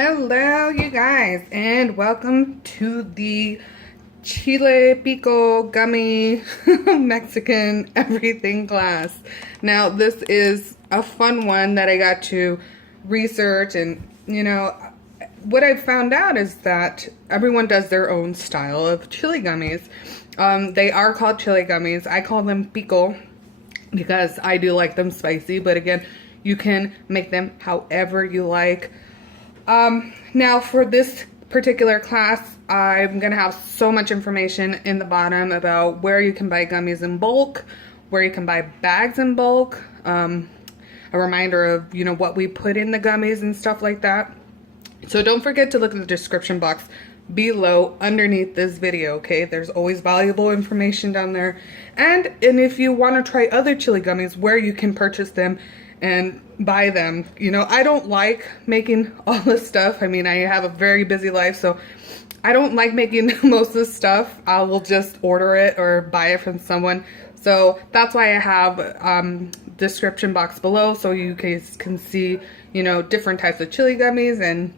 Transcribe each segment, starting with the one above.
Hello you guys, and welcome to the Chile Pico Gummy Mexican everything class. Now this is a fun one that I got to research, and what I found out is that everyone does their own style of chili gummies. They are called chili gummies. I call them Pico because I do like them spicy, but again, you can make them however you like. Now for this particular class, I'm going to have so much information in the bottom about where you can buy gummies in bulk, where you can buy bags in bulk, a reminder of, what we put in the gummies and stuff like that. So don't forget to look at the description box below underneath this video, okay? There's always valuable information down there. And if you want to try other chili gummies, where you can purchase them and buy them. I don't like making all this stuff. I mean, I have a very busy life, so I don't like making most of this stuff. I will just order it or buy it from someone. So that's why I have description box below, so you guys can see, different types of chili gummies.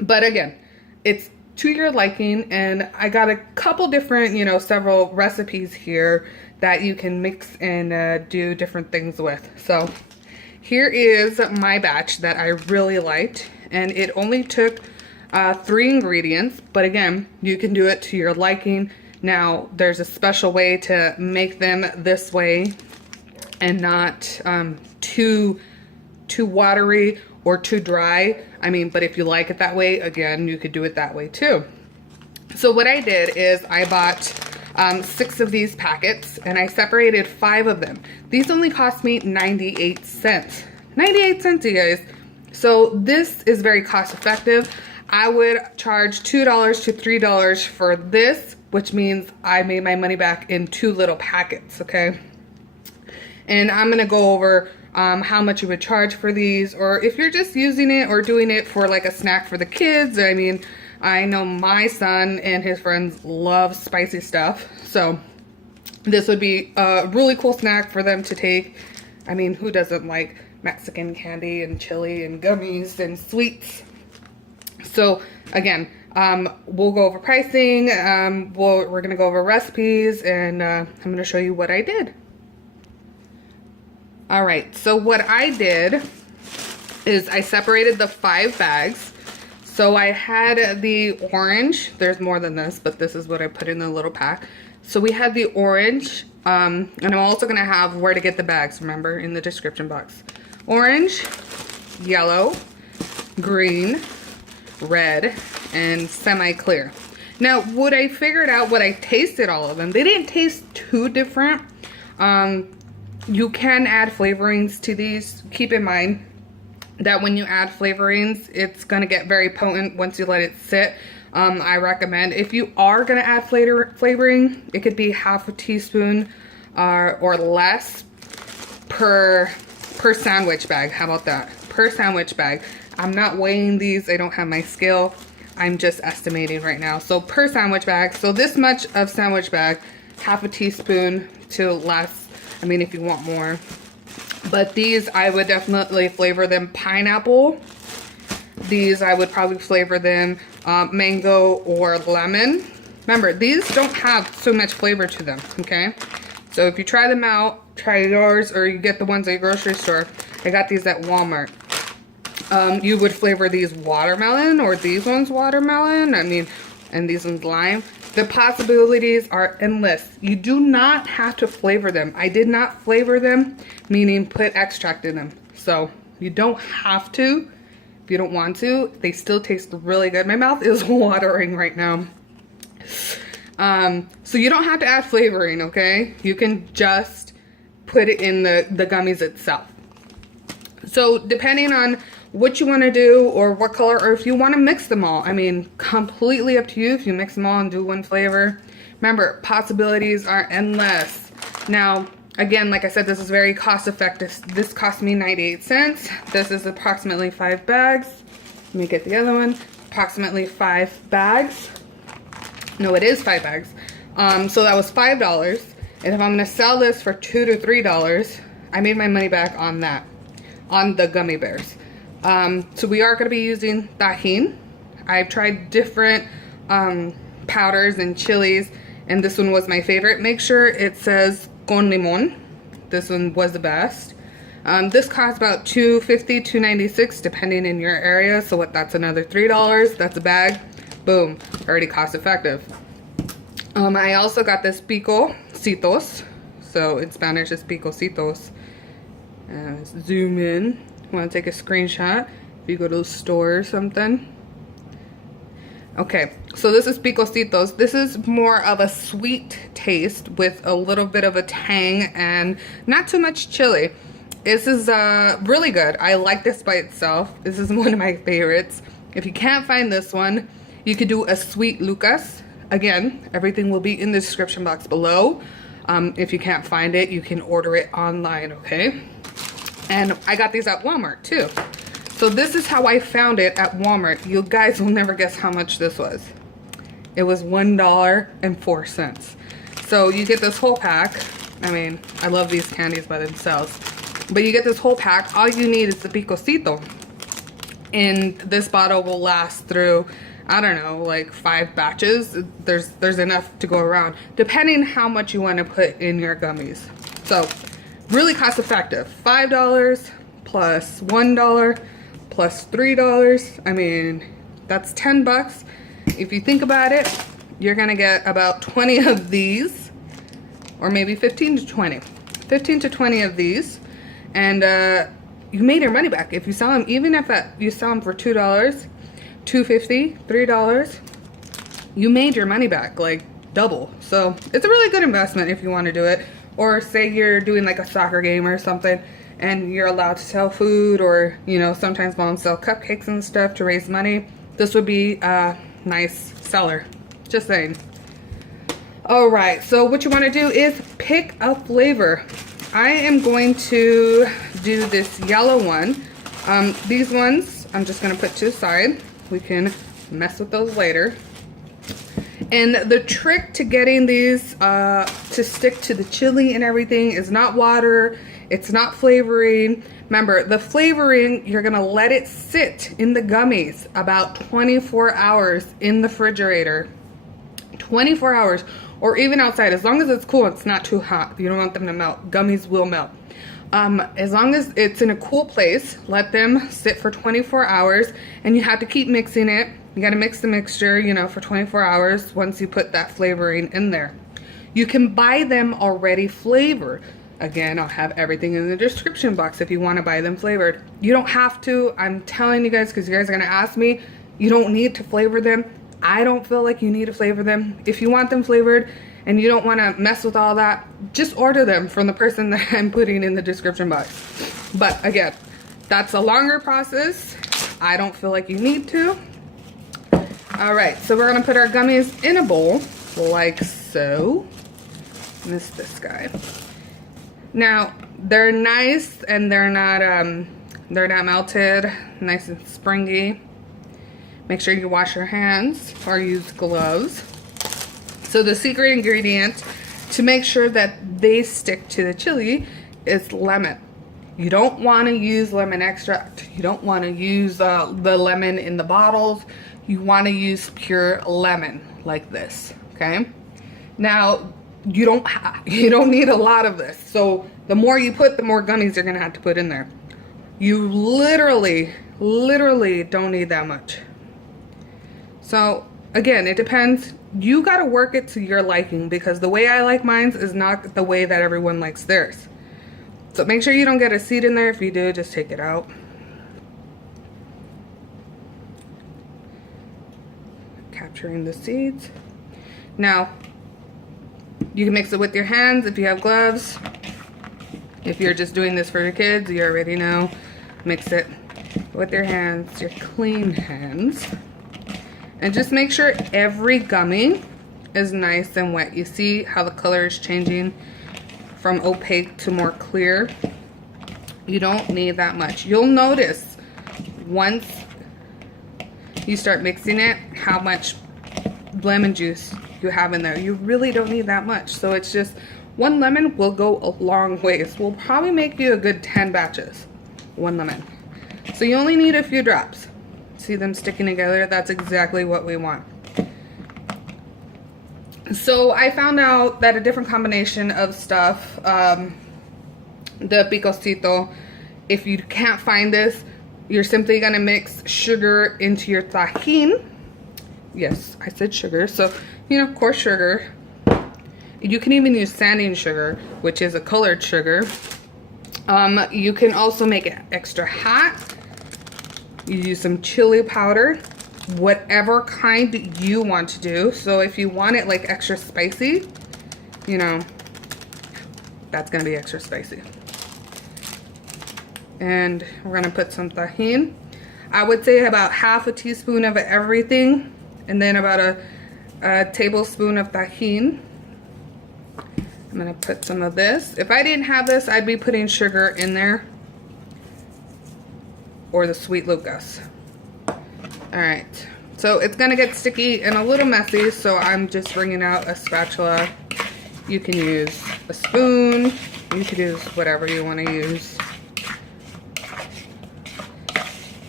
But again, it's to your liking, and I got a couple different, several recipes here that you can mix and do different things with. So here is my batch that I really liked, and it only took 3 ingredients, but again, you can do it to your liking. Now, there's a special way to make them this way and not too watery or too dry. I mean, but if you like it that way, again, you could do it that way too. So what I did is I bought 6 of these packets, and I separated 5 of them. These only cost me 98 cents. 98 cents, you guys. So this is very cost effective. I would charge $2 to $3 for this, which means I made my money back in 2 little packets, okay? And I'm gonna go over how much you would charge for these, or if you're just using it or doing it for like a snack for the kids. I mean, I know my son and his friends love spicy stuff, so this would be a really cool snack for them to take. I mean, who doesn't like Mexican candy and chili and gummies and sweets? So again, we'll go over pricing, we're gonna go over recipes, and I'm gonna show you what I did. All right, so what I did is I separated the 5 bags. So I had the orange. There's more than this, but this is what I put in the little pack. So we had the orange, and I'm also gonna have where to get the bags, remember, in the description box. Orange, yellow, green, red, and semi-clear. Now, what I figured out, what I tasted all of them, they didn't taste too different. You can add flavorings to these. Keep in mind that when you add flavorings, it's going to get very potent once you let it sit. I recommend, if you are going to add flavoring, it could be half a teaspoon or less per sandwich bag. How about that? Per sandwich bag. I'm not weighing these. I don't have my scale. I'm just estimating right now. So per sandwich bag. So this much of sandwich bag, half a teaspoon to less. I mean, if you want more. But these, I would definitely flavor them pineapple. These, I would probably flavor them mango or lemon. Remember, these don't have so much flavor to them, okay? So if you try them out, try yours, or you get the ones at your grocery store. I got these at Walmart. You would flavor these watermelon, or these ones watermelon. I mean, and these ones lime. The possibilities are endless. You do not have to flavor them. I did not flavor them, meaning put extract in them. So you don't have to if you don't want to. They still taste really good. My mouth is watering right now. So you don't have to add flavoring, okay? You can just put it in the gummies itself. So depending on what you want to do or what color, or if you want to mix them all, I mean, completely up to you if you mix them all and do one flavor. Remember, possibilities are endless. Now, again, like I said, this is very cost effective. This cost me 98 cents. This is approximately 5 bags. Let me get the other one. Approximately 5 bags. No, it is 5 bags. So that was $5. And if I'm going to sell this for $2 to $3, I made my money back on that, on the gummy bears. So we are going to be using Tajin. I've tried different powders and chilies, and this one was my favorite. Make sure it says con limon. This one was the best. This costs about $2.50, $2.96 depending in your area. So that's another $3. That's a bag. Boom, already cost effective. I also got this Picocitos. So in Spanish it's Picocitos. Zoom in. Want to take a screenshot if you go to the store or something. Okay, so this is Picocitos. This is more of a sweet taste with a little bit of a tang and not too much chili. This is really good. I like this by itself. This is one of my favorites. If you can't find this one, you could do a sweet Lucas. Again, everything will be in the description box below. If you can't find it, you can order it online, okay? And I got these at Walmart too. So this is how I found it at Walmart. You guys will never guess how much this was. It was $1.04. So you get this whole pack. I mean, I love these candies by themselves. But you get this whole pack. All you need is the Picocito. And this bottle will last through, I don't know, like 5 batches. There's enough to go around, depending how much you want to put in your gummies. So really cost effective. $5 plus $1 plus $3. I mean, that's 10 bucks. If you think about it, you're gonna get about 20 of these, or maybe 15 to 20. 15 to 20 of these, and you made your money back. If you sell them, even if you sell them for $2, $2.50, $3, you made your money back, like double. So it's a really good investment if you want to do it. Or say you're doing like a soccer game or something and you're allowed to sell food, or you know, sometimes moms sell cupcakes and stuff to raise money. This would be a nice seller. Just saying. All right, so what you want to do is pick a flavor. I am going to do this yellow one. These ones I'm just going to put to the side. We can mess with those later. And the trick to getting these to stick to the chili and everything is not water, it's not flavoring. Remember, the flavoring, you're gonna let it sit in the gummies about 24 hours in the refrigerator. 24 hours, or even outside, as long as it's cool, it's not too hot. You don't want them to melt. Gummies will melt. As long as it's in a cool place, let them sit for 24 hours, and you have to keep mixing it. You got to mix the mixture, you know, for 24 hours once you put that flavoring in there. You can buy them already flavored. Again, I'll have everything in the description box if you want to buy them flavored. You don't have to. I'm telling you guys, because you guys are going to ask me, you don't need to flavor them. I don't feel like you need to flavor them. If you want them flavored and you don't want to mess with all that, just order them from the person that I'm putting in the description box. But again, that's a longer process. I don't feel like you need to. All right, so we're gonna put our gummies in a bowl like so. Miss this guy. Now they're nice and they're not melted, nice and springy. Make sure you wash your hands or use gloves. So the secret ingredient to make sure that they stick to the chili is lemon. You don't want to use lemon extract. You don't want to use the lemon in the bottles. You want to use pure lemon like this, okay? Now, you don't need a lot of this. So the more you put, the more gummies you're gonna have to put in there. You literally don't need that much. So again, it depends. You gotta work it to your liking, because the way I like mine is not the way that everyone likes theirs. So make sure you don't get a seed in there. If you do, just take it out. Capturing the seeds. Now, you can mix it with your hands if you have gloves. If you're just doing this for your kids, you already know. Mix it with your hands, your clean hands. And just make sure every gummy is nice and wet. You see how the color is changing from opaque to more clear? You don't need that much. You'll notice once you start mixing it how much lemon juice you have in there. You really don't need that much. So it's just one lemon will go a long ways. Will probably make you a good 10 batches. One lemon. So you only need a few drops. See them sticking together? That's exactly what we want. So I found out that a different combination of stuff, the picocito, if you can't find this, you're simply gonna mix sugar into your Tajin. Yes, I said sugar. So, you know, coarse sugar. You can even use sanding sugar, which is a colored sugar. You can also make it extra hot. You use some chili powder, whatever kind you want to do. So if you want it like extra spicy, you know, that's gonna be extra spicy. And we're gonna put some Tajin. I would say about half a teaspoon of everything, and then about a tablespoon of Tajin. I'm gonna put some of this. If I didn't have this, I'd be putting sugar in there, or the sweet Lucas. All right, so it's gonna get sticky and a little messy, so I'm just bringing out a spatula. You can use a spoon, you could use whatever you wanna use.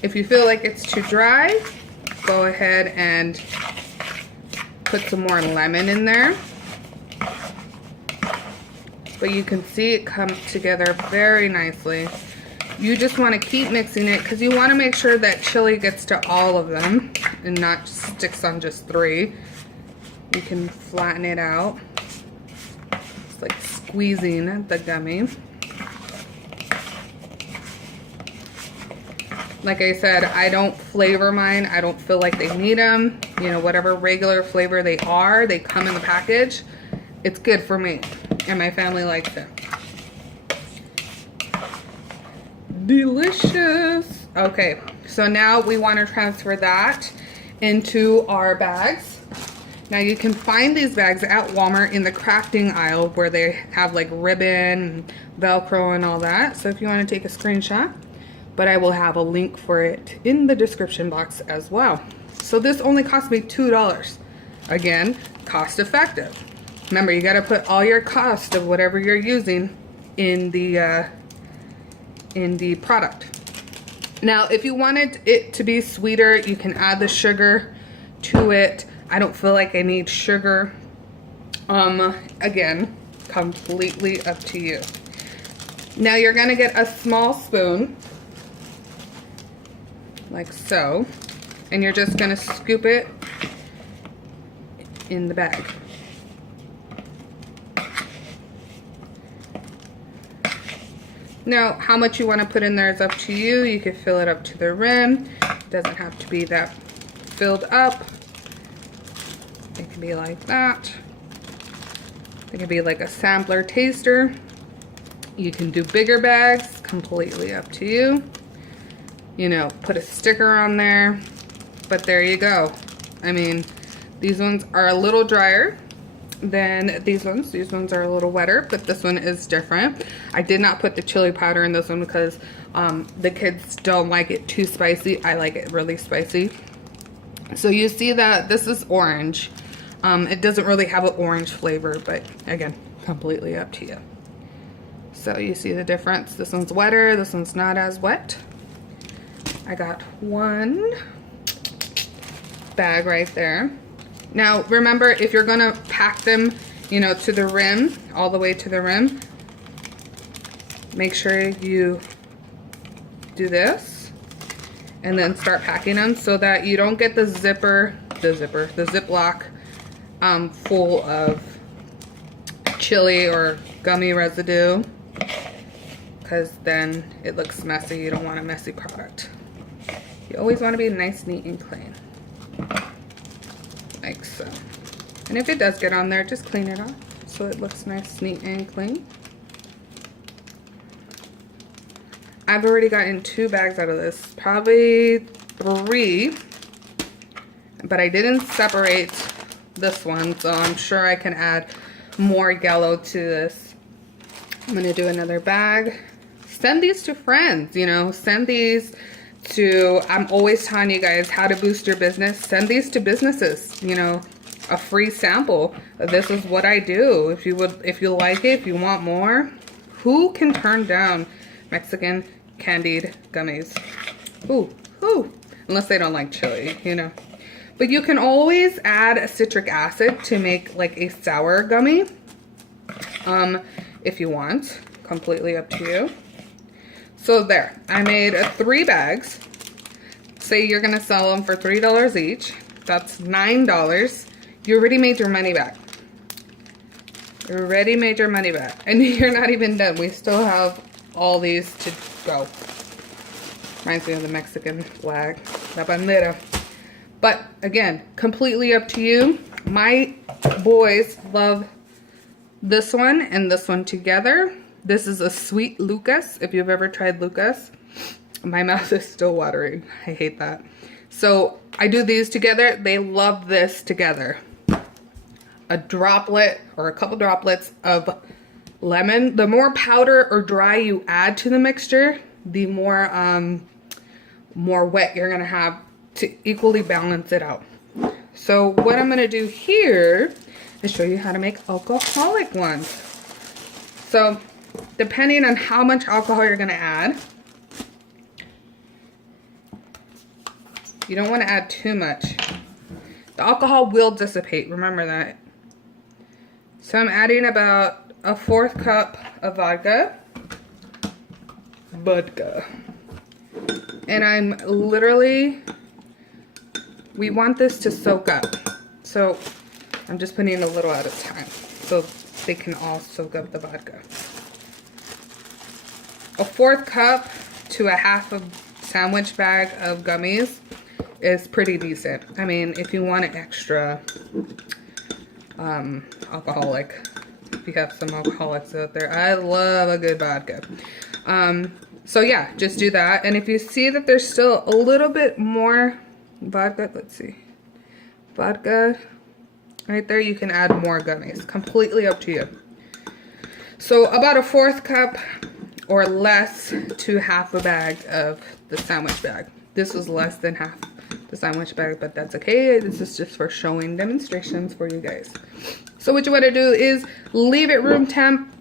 If you feel like it's too dry, go ahead and put some more lemon in there. But you can see it come together very nicely. You just want to keep mixing it because you want to make sure that chili gets to all of them and not sticks on just 3. You can flatten it out. It's like squeezing the gummy. Like I said, I don't flavor mine. I don't feel like they need them. You know, whatever regular flavor they are, they come in the package. It's good for me, and my family likes it. Delicious. Okay, so now we want to transfer that into our bags. Now you can find these bags at Walmart in the crafting aisle where they have like ribbon, Velcro, and all that. So if you want to take a screenshot, but I will have a link for it in the description box as well. So this only cost me $2. Again, cost effective. Remember, you got to put all your cost of whatever you're using in the product. Now, if you wanted it to be sweeter, you can add the sugar to it. I don't feel like I need sugar. Again, completely up to you. Now you're gonna get a small spoon, like so, and you're just gonna scoop it in the bag. Now, how much you want to put in there is up to you. You can fill it up to the rim. It doesn't have to be that filled up. It can be like that. It can be like a sampler taster. You can do bigger bags, completely up to you. You know, put a sticker on there. But there you go. I mean, these ones are a little drier than these ones. These ones are a little wetter, but this one is different. I did not put the chili powder in this one because the kids don't like it too spicy. I like it really spicy. So you see that this is orange. It doesn't really have an orange flavor, but again, completely up to you. So you see the difference. This one's wetter, this one's not as wet. I got one bag right there. Now, remember, if you're gonna pack them, you know, to the rim, all the way to the rim, make sure you do this and then start packing them so that you don't get the Ziploc full of chili or gummy residue, because then it looks messy. You don't want a messy product. You always want to be nice, neat, and clean. Like so. And if it does get on there, just clean it off so it looks nice, neat, and clean. I've already gotten 2 bags out of this, probably 3, but I didn't separate this one, so I'm sure I can add more yellow to this. I'm gonna do another bag. Send these to friends, you know, send these to, I'm always telling you guys how to boost your business. Send these to businesses, you know, a free sample. This is what I do. If you like it, if you want more, who can turn down Mexican candied gummies? Ooh, ooh. Unless they don't like chili, you know. But you can always add citric acid to make like a sour gummy. If you want. Completely up to you. So there. I made 3 bags. Say you're going to sell them for $3 each. That's $9. You already made your money back. You already made your money back. And you're not even done. We still have all these to go. Reminds me of the Mexican flag. La bandera. But again, completely up to you. My boys love this one and this one together. This is a sweet Lucas. If you've ever tried Lucas, my mouth is still watering. I hate that. So I do these together. They love this together. A droplet or a couple droplets of lemon. The more powder or dry you add to the mixture, the more wet you're gonna have to equally balance it out. So what I'm gonna do here is show you how to make alcoholic ones. So depending on how much alcohol you're gonna add, you don't want to add too much. The alcohol will dissipate, remember that. So I'm adding about a 1/4 cup of vodka. And I'm literally, we want this to soak up. So I'm just putting a little at a time so they can all soak up the vodka. A 1/4 cup to a 1/2 sandwich bag of gummies is pretty decent. I mean, if you want it extra alcoholic, if you have some alcoholics out there, I love a good vodka. So yeah, just do that. And if you see that there's still a little bit more vodka, let's see, vodka right there, you can add more gummies. Completely up to you. So about a 1/4 cup or less to 1/2 bag of the sandwich bag. This was less than 1/2 the sandwich bag, but that's okay. This is just for showing demonstrations for you guys. So what you want to do is leave it room temp,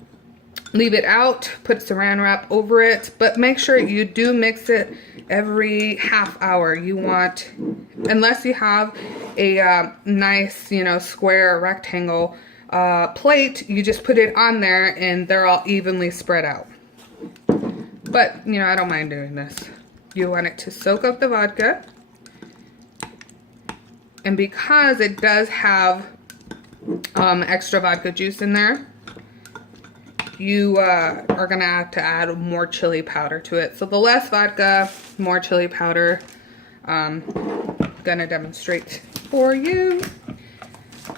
leave it out, put saran wrap over it, but make sure you do mix it every 1/2 hour. You want, unless you have a nice, you know, square rectangle plate, you just put it on there and they're all evenly spread out. But, you know, I don't mind doing this. You want it to soak up the vodka. And because it does have extra vodka juice in there, you are going to have to add more chili powder to it. So the less vodka, more chili powder. Gonna demonstrate for you.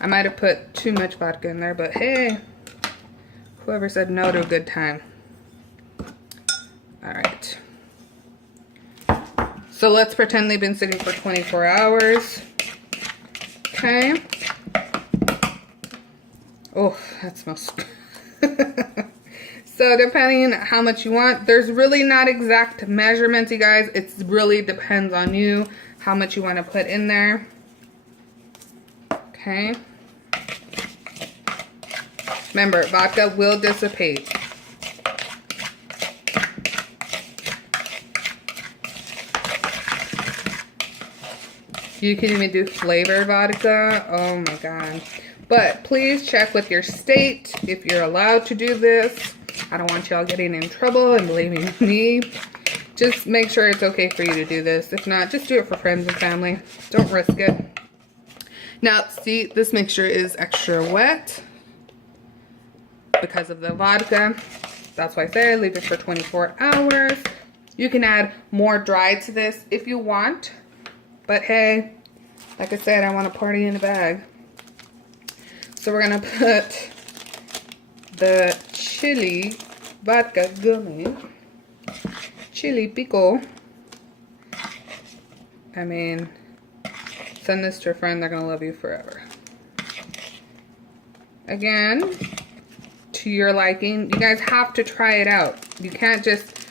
I might have put too much vodka in there, but hey, whoever said no to a good time. All right. So let's pretend they've been sitting for 24 hours. Okay. Oh, that smells good. So depending on how much you want, there's really not exact measurements, you guys. It really depends on you, how much you want to put in there. Okay. Remember, vodka will dissipate. You can even do flavored vodka. Oh my god. But please check with your state if you're allowed to do this. I don't want y'all getting in trouble and blaming me. Just make sure it's okay for you to do this. If not, just do it for friends and family. Don't risk it. Now, see, this mixture is extra wet because of the vodka. That's why I say leave it for 24 hours. You can add more dry to this if you want. But hey, like I said, I want a party in a bag. So we're going to put the chili vodka gummy. Chili Pico. I mean, send this to a friend, they're going to love you forever. Again, to your liking, you guys have to try it out. You can't just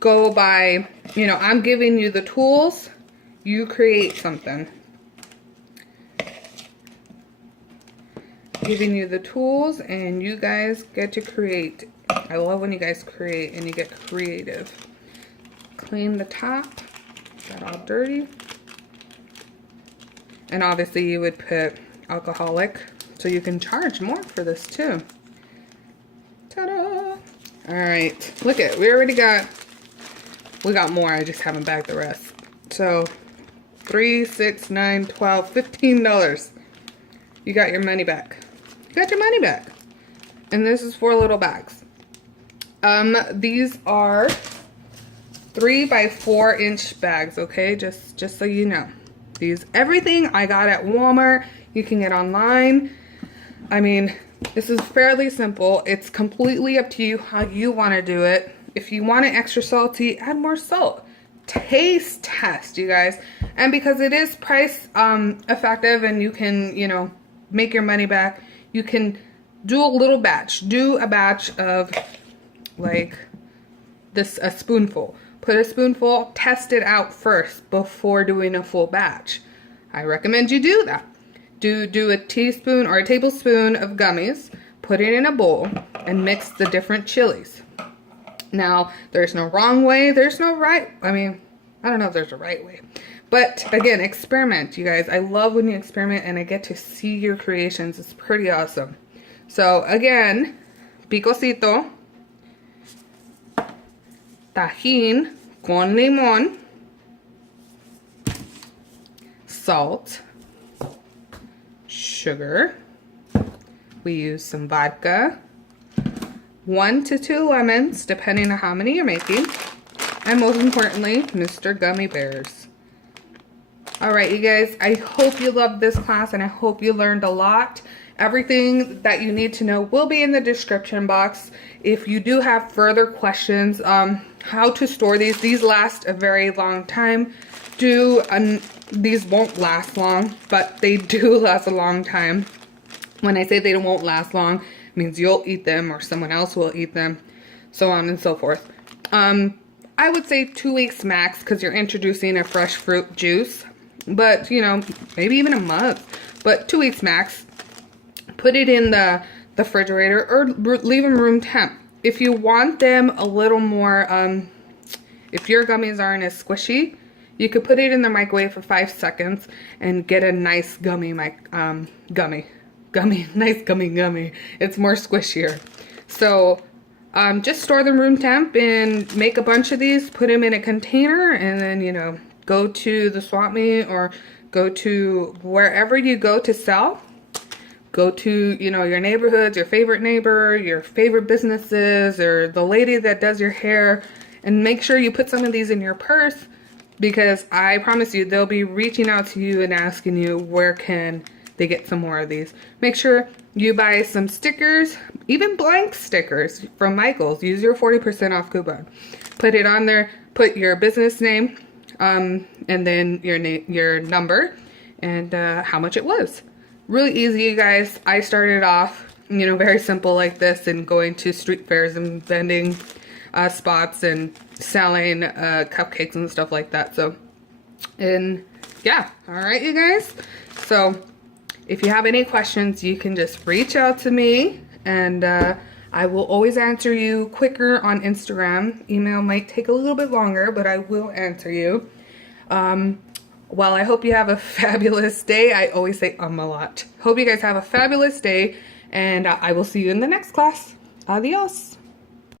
go by, you know, I'm giving you the tools, you create something. Giving you the tools and you guys get to create. I love when you guys create and you get creative. Clean the top. that all dirty. And obviously you would put alcoholic, so you can charge more for this too. Ta-da! Alright, look it, we got more, I just haven't bagged the rest. So, $3, $6, $9, $12, $15. You got your money back. You got your money back. And this is 4 little bags. These are 3 by 4 inch bags, okay? Just so you know. Everything I got at Walmart, you can get online. I mean, this is fairly simple. It's completely up to you how you want to do it. If you want it extra salty, add more salt. Taste test, you guys. And because it is price effective and you can, you know, make your money back, you can do a little batch. Do a batch of like a spoonful. Put a spoonful, test it out first before doing a full batch. I recommend you do that. Do a teaspoon or a tablespoon of gummies, put it in a bowl, and mix the different chilies. Now, there's no wrong way, there's no right, I mean, I don't know if there's a right way. But again, experiment, you guys. I love when you experiment and I get to see your creations. It's pretty awesome. So again, picocito, Tajin con limon, salt, sugar, we use some vodka, 1 to 2 lemons, depending on how many you're making, and most importantly, Mr. Gummy Bears. Alright, you guys, I hope you loved this class and I hope you learned a lot. Everything that you need to know will be in the description box. If you do have further questions, how to store these last a very long time. These won't last long, but they do last a long time. When I say they won't last long, it means you'll eat them or someone else will eat them, so on and so forth. I would say 2 weeks max because you're introducing a fresh fruit juice, but you know, maybe even a month, but 2 weeks max. Put it in the refrigerator or leave them room temp. If you want them a little more, if your gummies aren't as squishy, you could put it in the microwave for 5 seconds and get a nice gummy. Nice gummy. It's more squishier. So just store them room temp and make a bunch of these, put them in a container, and then, you know, go to the swap meet or go to wherever you go to sell. Go to, you know, your neighborhoods, your favorite neighbor, your favorite businesses, or the lady that does your hair, and make sure you put some of these in your purse, because I promise you they'll be reaching out to you and asking you where can they get some more of these. Make sure you buy some stickers, even blank stickers from Michael's. Use your 40% off coupon. Put it on there, put your business name, and then your number, and how much it was. Really easy, you guys. I started off, you know, very simple like this, and going to street fairs and vending spots and selling cupcakes and stuff like that. So, and yeah, all right, you guys. So if you have any questions, you can just reach out to me, and I will always answer you quicker on Instagram. Email might take a little bit longer, but I will answer you. Well, I hope you have a fabulous day. I always say a lot. Hope you guys have a fabulous day, and I will see you in the next class. Adios.